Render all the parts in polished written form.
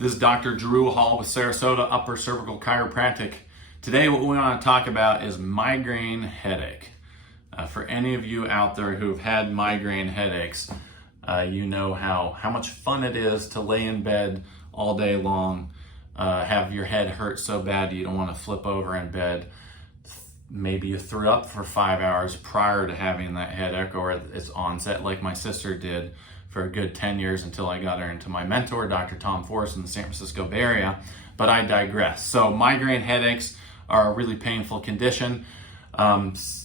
This is Dr. Drew Hall with Sarasota Upper Cervical Chiropractic. Today what we want to talk about is migraine headache. For any of you out there who have had migraine headaches, you know how much fun it is to lay in bed all day long, have your head hurt so bad you don't want to flip over in bed. Maybe you threw up for 5 hours prior to having that headache, or its onset like my sister did for a good 10 years until I got her into my mentor, Dr. Tom Forrest in the San Francisco Bay Area, but I digress. So migraine headaches are a really painful condition.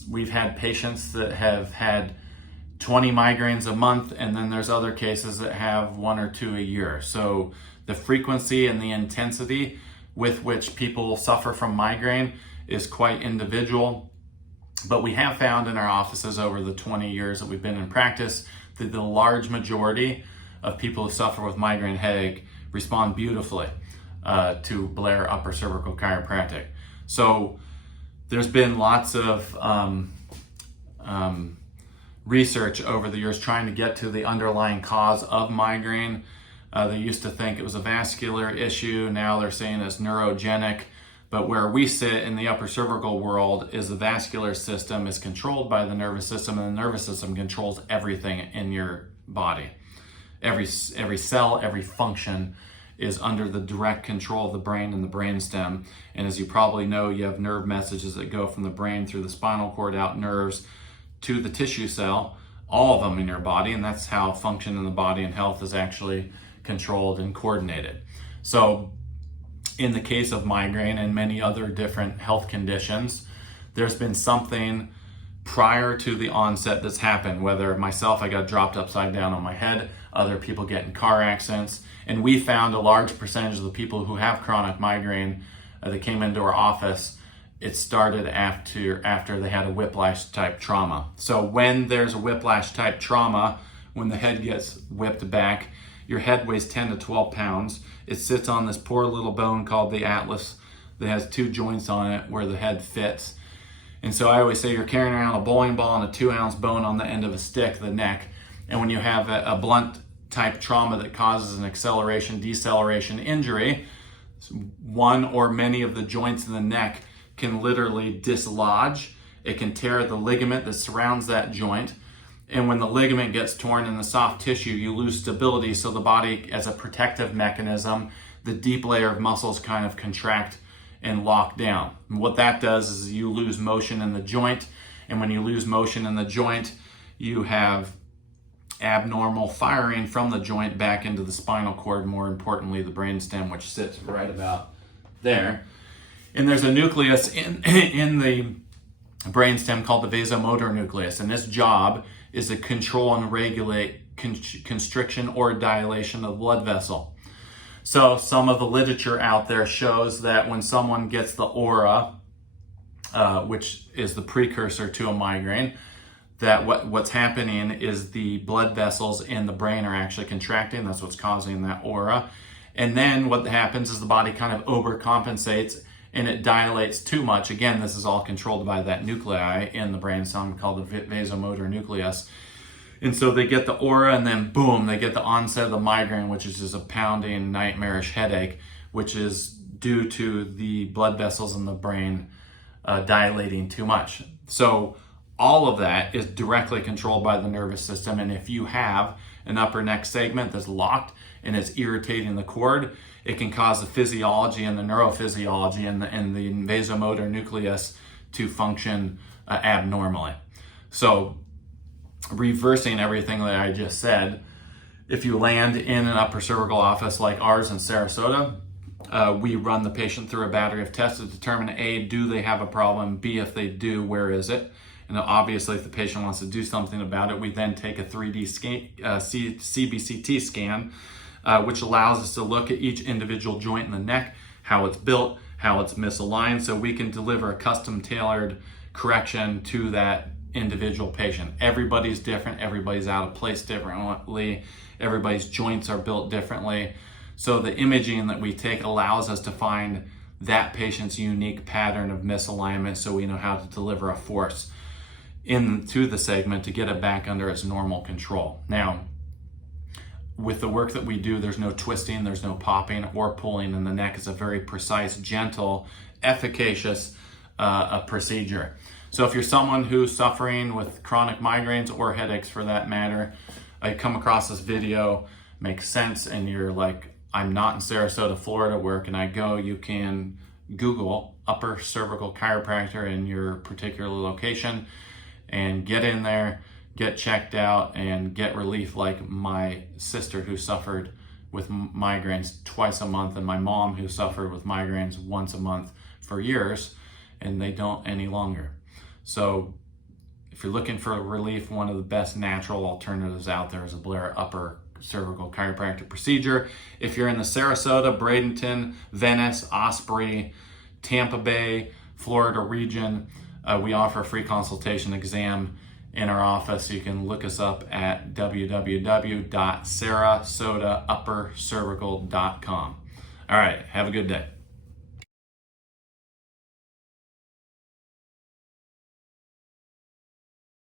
We've had patients that have had 20 migraines a month, and then there's other cases that have 1 or 2 a year. So the frequency and the intensity with which people suffer from migraine is quite individual. But we have found in our offices over the 20 years that we've been in practice that the large majority of people who suffer with migraine headache respond beautifully to Blair Upper Cervical Chiropractic. So there's been lots of research over the years trying to get to the underlying cause of migraine. They used to think it was a vascular issue. Now they're saying it's neurogenic. But where we sit in the upper cervical world is the vascular system is controlled by the nervous system, and the nervous system controls everything in your body. Every cell, every function is under the direct control of the brain and the brainstem. And as you probably know, you have nerve messages that go from the brain through the spinal cord, out nerves to the tissue cell, all of them in your body, and that's how function in the body and health is actually controlled and coordinated. So in the case of migraine and many other different health conditions, there's been something prior to the onset that's happened, whether myself, I got dropped upside down on my head, other people get in car accidents, and we found a large percentage of the people who have chronic migraine that came into our office, it started after they had a whiplash type trauma. So when there's a whiplash type trauma, when the head gets whipped back, your head weighs 10 to 12 pounds. It sits on this poor little bone called the atlas that has 2 joints on it where the head fits. And so I always say you're carrying around a bowling ball and a 2-ounce bone on the end of a stick, the neck. And when you have a blunt type trauma that causes an acceleration, deceleration injury, one or many of the joints in the neck can literally dislodge. It can tear the ligament that surrounds that joint. And when the ligament gets torn in the soft tissue, you lose stability. So the body, as a protective mechanism, the deep layer of muscles kind of contract and lock down. And what that does is you lose motion in the joint. And when you lose motion in the joint, you have abnormal firing from the joint back into the spinal cord, more importantly, the brainstem, which sits right about there. And there's a nucleus in the brainstem called the vasomotor nucleus. And this job is to control and regulate constriction or dilation of the blood vessel. So some of the literature out there shows that when someone gets the aura, which is the precursor to a migraine, that what's happening is the blood vessels in the brain are actually contracting. That's what's causing that aura. And then what happens is the body kind of overcompensates and it dilates too much. Again, this is all controlled by that nuclei in the brainstem called the vasomotor nucleus. And so they get the aura, and then boom, they get the onset of the migraine, which is just a pounding, nightmarish headache, which is due to the blood vessels in the brain dilating too much. So all of that is directly controlled by the nervous system. And if you have an upper neck segment that's locked and it's irritating the cord, it can cause the physiology and the neurophysiology and the vasomotor nucleus to function abnormally. So reversing everything that I just said, if you land in an upper cervical office like ours in Sarasota, we run the patient through a battery of tests to determine A, do they have a problem? B, if they do, where is it? And obviously if the patient wants to do something about it, we then take a 3D CBCT scan, which allows us to look at each individual joint in the neck, how it's built, how it's misaligned, so we can deliver a custom tailored correction to that individual patient. Everybody's different, everybody's out of place differently, everybody's joints are built differently. So the imaging that we take allows us to find that patient's unique pattern of misalignment so we know how to deliver a force into the segment to get it back under its normal control. Now, with the work that we do, there's no twisting, there's no popping or pulling, and the neck is a very precise, gentle, efficacious procedure. So if you're someone who's suffering with chronic migraines or headaches for that matter, I come across this video, makes sense, and you're like, I'm not in Sarasota, Florida, where can I go? You can Google upper cervical chiropractor in your particular location and get in there, get checked out, and get relief, like my sister who suffered with migraines twice a month, and my mom who suffered with migraines once a month for years, and they don't any longer. So if you're looking for relief, one of the best natural alternatives out there is a Blair upper cervical chiropractic procedure. If you're in the Sarasota, Bradenton, Venice, Osprey, Tampa Bay, Florida region, we offer a free consultation exam in our office. You can look us up at www.sarasotauppercervical.com. All right, have a good day.